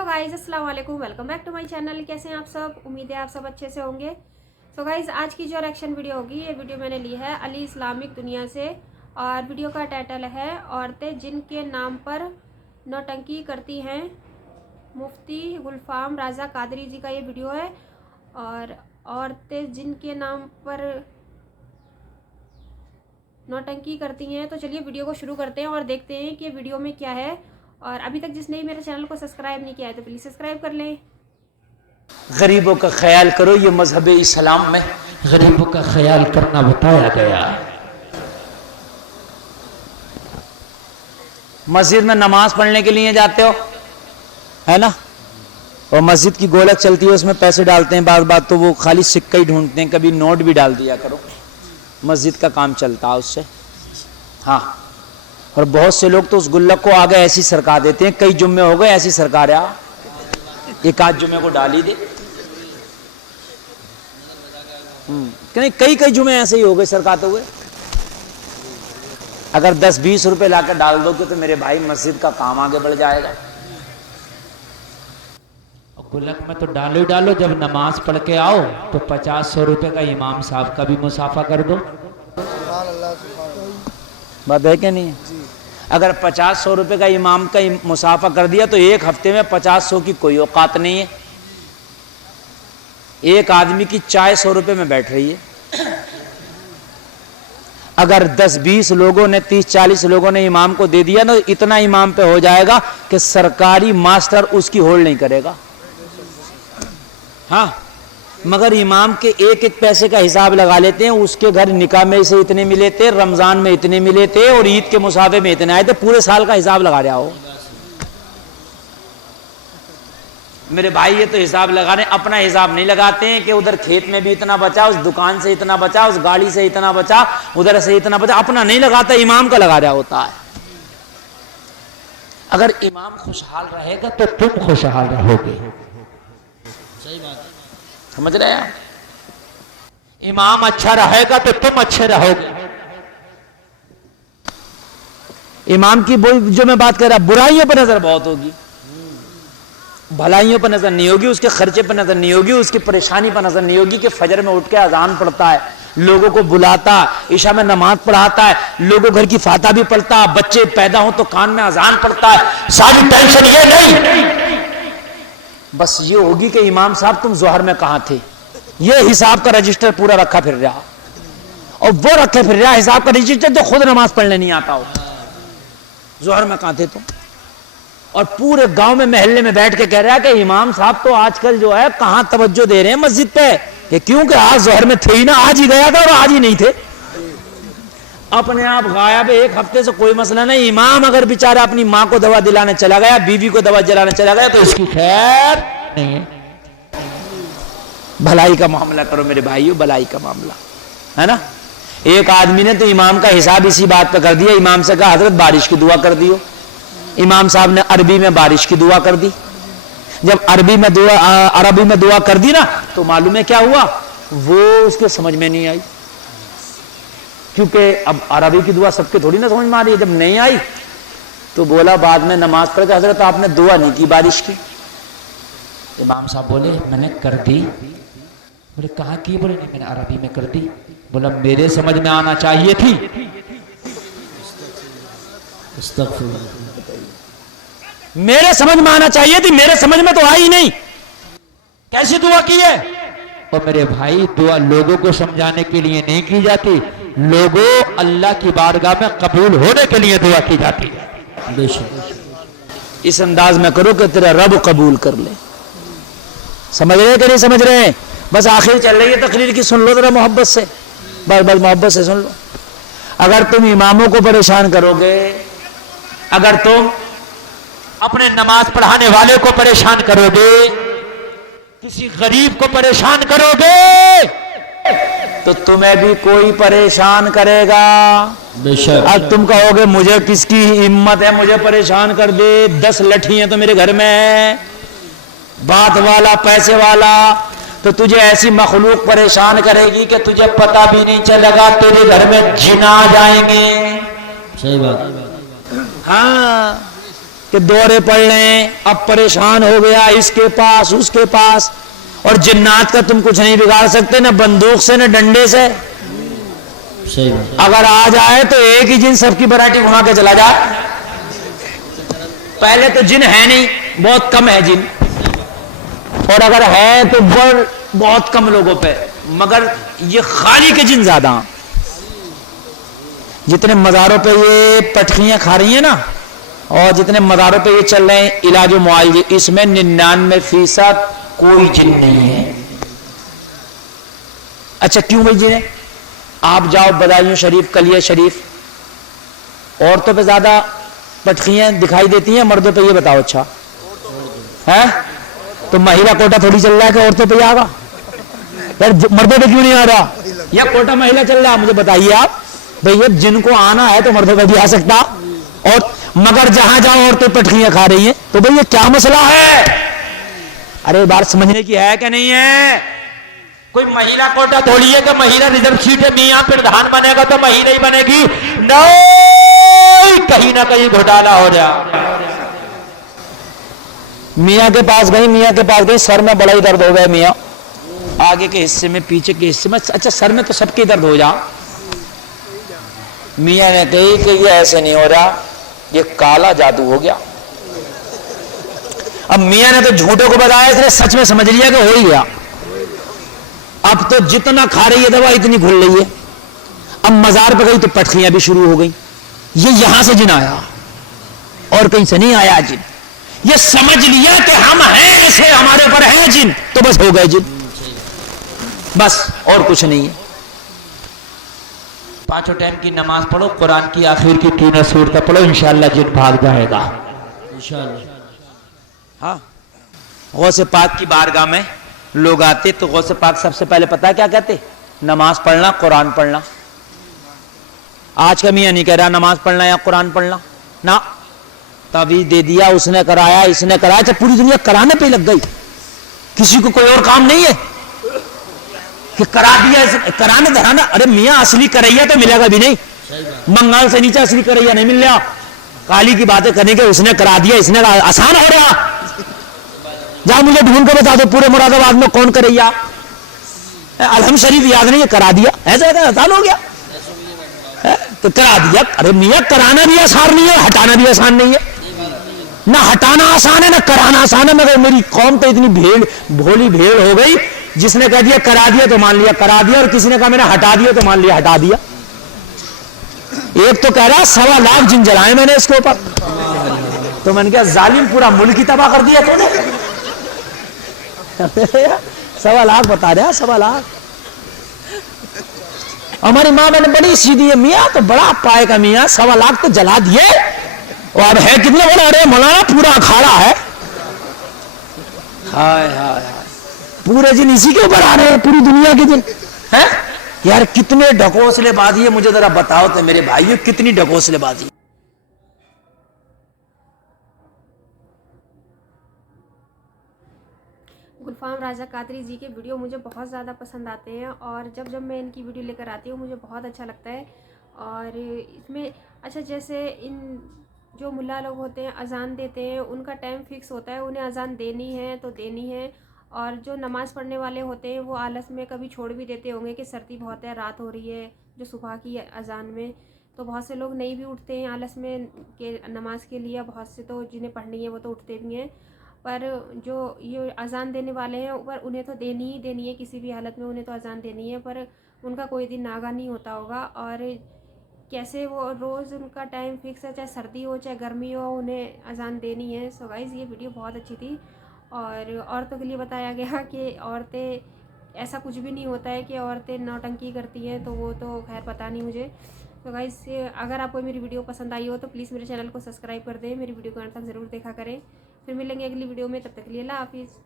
Hello guys, अस्सलाम वालेकुम, welcome back to my channel. कैसे हैं आप सब? उम्मीद है आप सब अच्छे से होंगे। सो गाइस, आज की जो रिएक्शन वीडियो होगी, ये वीडियो मैंने ली है अली इस्लामिक दुनिया से और वीडियो का टाइटल है औरतें जिनके नाम पर नौटंकी करती हैं। मुफ्ती गुलफाम राजा कादरी जी का ये वीडियो है और औरतें जिनके नाम पर नौटंकी करती हैं। तो चलिए वीडियो को शुरू करते हैं और देखते हैं कि वीडियो में क्या है। और अभी तक जिसने भी मेरे चैनल को सब्सक्राइब नहीं किया है तो प्लीज़ सब्सक्राइब कर लें। गरीबों का ख्याल करो, ये मजहब इस्लाम में गरीबों का ख्याल करना बताया गया है। मस्जिद में नमाज पढ़ने के लिए जाते हो, है ना, और मस्जिद की गोलक चलती है, उसमें पैसे डालते हैं, बार बार तो वो खाली सिक्का ही ढूंढते हैं, कभी नोट भी डाल दिया करो, मस्जिद का काम चलता है उससे। हाँ, और बहुत से लोग तो उस गुल्लक को आगे ऐसी सरका देते हैं, कई जुम्मे हो गए ऐसी सरकार, एक आध जुम्मे को डाल ही दे। कई कई जुम्मे ऐसे ही हो गए सरकाते हुए। अगर 10-20 रुपए लाकर डाल दोगे तो मेरे भाई मस्जिद का काम आगे बढ़ जाएगा। गुल्लक में तो डालो ही डालो, जब नमाज पढ़ के आओ तो 50-100 रुपए का इमाम साहब का भी मुसाफा कर दो। बात है क्या नहीं? अगर 50-100 रुपए का इमाम का मुसाफा कर दिया तो एक हफ्ते में 50-100 की कोई औकात नहीं है। एक आदमी की चाय 100 रुपए में बैठ रही है। अगर 10-20 लोगों ने 30-40 लोगों ने इमाम को दे दिया ना, तो इतना इमाम पे हो जाएगा कि सरकारी मास्टर उसकी होल्ड नहीं करेगा। हाँ, मगर इमाम के एक एक पैसे का हिसाब लगा लेते हैं। उसके घर निकाह में से इतने मिले थे, रमजान में इतने मिले थे और ईद के मुसाफे में इतने आए थे, पूरे साल का हिसाब लगा रहा हो। मेरे भाई ये तो हिसाब लगाने, अपना हिसाब नहीं लगाते हैं कि उधर खेत में भी इतना बचा, उस दुकान से इतना बचा, उस गाड़ी से इतना बचा, उधर से इतना बचा, अपना नहीं लगाता, इमाम का लगा रहा होता है। अगर इमाम खुशहाल रहेगा तो तुम खुशहाल रहोगे। सही बात, समझ रहे हैं? इमाम अच्छा रहेगा तो तुम अच्छे रहोगे। इमाम की जो मैं बात कर रहा, बुराइयों पर नजर बहुत होगी, भलाइयों पर नजर नहीं होगी, उसके खर्चे पर नजर नहीं होगी, उसकी परेशानी पर नजर नहीं होगी कि फजर में उठ के अजान पढ़ता है, लोगों को बुलाता, इशा में नमाज पढ़ाता है, लोगों घर की फाता भी पढ़ता है, बच्चे पैदा हो तो कान में अजान पढ़ता है। सारी टेंशन ये नहीं, बस ये होगी कि इमाम साहब तुम जोहर में कहां थे। ये हिसाब का रजिस्टर पूरा रखा फिर रहा, और वो रखे फिर रहा हिसाब का रजिस्टर जो खुद नमाज पढ़ने नहीं आता हो। जोहर में कहां थे तुम? और पूरे गांव में महल्ले में बैठ के कह रहा है कि इमाम साहब तो आजकल जो है कहां तवज्जो दे रहे हैं मस्जिद पे, क्योंकि आज जोहर में थे ही ना, आज ही गया था और आज ही नहीं थे। अपने आप गायब, एक हफ्ते से कोई मसला नहीं। इमाम अगर बेचारा अपनी माँ को दवा दिलाने चला गया, बीवी को दवा दिलाने चला गया, तो इसकी खैर नहीं है। भलाई का मामला करो मेरे भाइयों, भलाई का मामला है ना। एक आदमी ने तो इमाम का हिसाब इसी बात पे कर दिया, इमाम से कहा हजरत बारिश की दुआ कर दियो। इमाम साहब ने अरबी में बारिश की दुआ कर दी। जब अरबी में दुआ कर दी ना, तो मालूम है क्या हुआ, वो उसके समझ में नहीं आई, क्योंकि अब अरबी की दुआ सबके थोड़ी ना समझ में आ रही है। जब नहीं आई तो बोला बाद में नमाज पढ़ के, हजरत आपने दुआ नहीं की बारिश की। इमाम साहब बोले मैंने कर दी। बोले कहाँ की? बोले नहीं, मैंने अरबी में कर दी। बोला मेरे समझ में आना चाहिए थी। मेरे समझ में आना चाहिए थी, मेरे समझ में तो आई नहीं। कैसी दुआ की है? और मेरे भाई, दुआ लोगों को समझाने के लिए नहीं की जाती, लोगों अल्लाह की बारगाह में कबूल होने के लिए दुआ की जाती है। इस अंदाज में करो कि तेरा रब कबूल कर ले। समझ रहे कि नहीं समझ रहे हैं? बस आखिर चल रही है तकरीर की, सुन लो जरा मोहब्बत से, बस बस मोहब्बत से सुन लो। अगर तुम इमामों को परेशान करोगे, अगर तुम अपने नमाज पढ़ाने वाले को परेशान करोगे, किसी गरीब को परेशान करोगे, तो तुम्हें भी कोई परेशान करेगा। अब तुम कहोगे मुझे किसकी हिम्मत है मुझे परेशान कर दे, 10 लठी हैं तो मेरे घर में है, बात वाला पैसे वाला, तो तुझे ऐसी मखलूक परेशान करेगी कि तुझे पता भी नहीं चलेगा, तेरे घर में जिन आ जाएंगे। सही बात। हाँ, کہ دورے پڑ رہے ہیں, اب پریشان ہو گیا, اس کے پاس اس کے پاس, اور جنات کا تم کچھ نہیں بگاڑ سکتے, نہ بندوق سے نہ ڈنڈے سے. اگر آ جائے تو ایک ہی جن سب کی برائٹی گھما کے چلا جائے. پہلے تو جن ہے نہیں, بہت کم ہے جن, اور اگر ہے تو بہت کم لوگوں پہ, مگر یہ خالی کے جن زیادہ ہیں. جتنے مزاروں پہ یہ پٹخیاں کھا رہی ہیں نا, اور جتنے مزاروں پہ یہ چل رہے ہیں علاج و معالجے, اس میں 99% کوئی جن نہیں ہے. اچھا کیوں بھائی جن ہے؟ آپ جاؤ بدایوں شریف, کلیہ شریف, عورتوں پہ زیادہ پٹخیاں دکھائی دیتی ہیں, مردوں پہ یہ بتاؤ. اچھا ہے تو مہیلا کوٹا تھوڑی چل رہا ہے کہ عورتوں پہ آگا یار, مردوں پہ کیوں نہیں آ رہا؟ یا کوٹا مہیلا چل رہا ہے؟ مجھے بتائیے آپ بھئی, جن کو آنا ہے تو مردوں پہ بھی آ سکتا, اور مگر جہاں جہاں عورتیں پٹخیاں کھا رہی ہیں تو بھئی یہ کیا مسئلہ ہے؟ ارے بات سمجھنے کی ہے کہ نہیں ہے؟ کوئی مہیلا کوٹا تھوڑی ہے کہ مہیلا ریزرو سیٹ ہے, میاں پردھان بنے گا تو مہیلا ہی بنے گی. نو, کہیں نہ کہیں گھوٹالا ہو جائے. میاں کے پاس گئی, سر میں بڑا ہی درد ہو گیا میاں, آگے کے حصے میں پیچھے کے حصے میں. اچھا سر میں تو سب کے درد ہو جا. میاں نے کہی کہ یہ ایسے نہیں ہو رہا, یہ کالا جادو ہو گیا. اب میاں نے تو جھوٹوں کو بتایا, اس نے سچ میں سمجھ لیا کہ ہو ہی گیا. اب تو جتنا کھا رہی ہے دوا اتنی گھل رہی ہے. اب مزار پہ گئی تو پٹخیاں بھی شروع ہو گئی. یہ یہاں سے جن آیا اور کہیں سے نہیں آیا جن. یہ سمجھ لیا کہ ہم ہیں ایسے, ہمارے پر ہیں جن, تو بس ہو گئے جن, بس اور کچھ نہیں ہے. پانچوں ٹائم کی نماز پڑھو, قرآن کی آخر کی 3 سورتیں پڑھو, انشاءاللہ جن بھاگ جائے گا انشاءاللہ. ہاں, غوث پاک کی بارگاہ میں لوگ آتے تو غوث پاک سب سے پہلے پتا ہے کیا کہتے؟ نماز پڑھنا, قرآن پڑھنا. آج کا میاں نہیں کہہ رہا نماز پڑھنا یا قرآن پڑھنا, نہ, تعویذ دے دیا, اس نے کرایا, اس نے کرایا. جب پوری دنیا کرانے پہ لگ گئی, کسی کو کوئی اور کام نہیں ہے کہ کرا دیا, کرانے دھرانا. ارے میاں اصلی کریا تو ملے گا بھی نہیں, منگال سے نیچے اصلی کریا نہیں مل رہا. کالی کی باتیں کرنے کے, اس نے کرا دیا, اس نے آسان ہو رہا. جہاں مجھے ڈھونڈ کے بتا دو پورے مراد آباد میں کون کریا. الحم شریف یاد نہیں, کرا دیا, ایسا آسان ہو گیا تو کرا دیا. ارے میاں کرانا بھی آسان نہیں ہے, ہٹانا بھی آسان نہیں ہے. نہ ہٹانا آسان ہے نہ کرانا آسان ہے. مگر میری قوم تو اتنی بھولی بھیڑ ہو گئی, جس نے کہہ دیا کرا دیا تو مان لیا کرا دیا, اور کسی نے کہا میں نے ہٹا دیا تو مان لیا ہٹا دیا. ایک تو کہہ رہا 1.25 لاکھ جن جلائے میں نے اس کے اوپر, تو میں نے کہا ظالم پورا ملک ہی تباہ کر دیا تو نے. 1.25 لاکھ بتا رہا, 1.25 لاکھ. ہماری ماں میں نے بڑی سیدھی ہے, میاں تو بڑا پائے کا میاں, 1.25 لاکھ تو جلا دیے, اور ہے کتنے بڑا. ارے مولانا پورا اکھاڑا ہے. ہائے ہائے, پورے جن اسی کے اوپر آ رہے ہیں, پوری دنیا کے جن ہیں. یار کتنے ڈھکوسلے بازی ہے, مجھے ذرا بتاؤ تو میرے بھائیو, کتنی ڈھکوسلے بازی. گلفام راجہ قادری جی کے ویڈیو مجھے بہت زیادہ پسند آتے ہیں, اور جب میں ان کی ویڈیو لے کر آتی ہوں مجھے بہت اچھا لگتا ہے. اور اس میں اچھا, جیسے ان جو ملا لوگ ہوتے ہیں اذان دیتے ہیں, ان کا ٹائم فکس ہوتا ہے, انہیں اذان دینی ہے تو دینی ہے. اور جو نماز پڑھنے والے ہوتے ہیں وہ آلس میں کبھی چھوڑ بھی دیتے ہوں گے کہ سردی بہت ہے, رات ہو رہی ہے, جو صبح کی اذان میں, تو بہت سے لوگ نہیں بھی اٹھتے ہیں آلس میں کہ نماز کے لیے. بہت سے تو جنہیں پڑھنی ہے وہ تو اٹھتے بھی ہیں, پر جو یہ اذان دینے والے ہیں اوپر انہیں تو دینی ہی دینی ہے, کسی بھی حالت میں انہیں تو اذان دینی ہے. پر ان کا کوئی دن ناگا نہیں ہوتا ہوگا, اور کیسے وہ روز ان کا ٹائم فکس ہے, چاہے سردی ہو چاہے گرمی ہو, انہیں اذان دینی ہے. سو گائز یہ ویڈیو بہت اچھی تھی, اور عورتوں کے لیے بتایا گیا کہ عورتیں, ایسا کچھ بھی نہیں ہوتا ہے کہ عورتیں نوٹنکی کرتی ہیں, تو وہ تو خیر پتہ نہیں مجھے. تو گائز اگر آپ کو میری ویڈیو پسند آئی ہو تو پلیز میرے چینل کو سبسکرائب کر دیں, میری ویڈیو کو انت تک ضرور دیکھا کریں. پھر ملیں گے اگلی ویڈیو میں, تب تک کے لیے اللہ حافظ.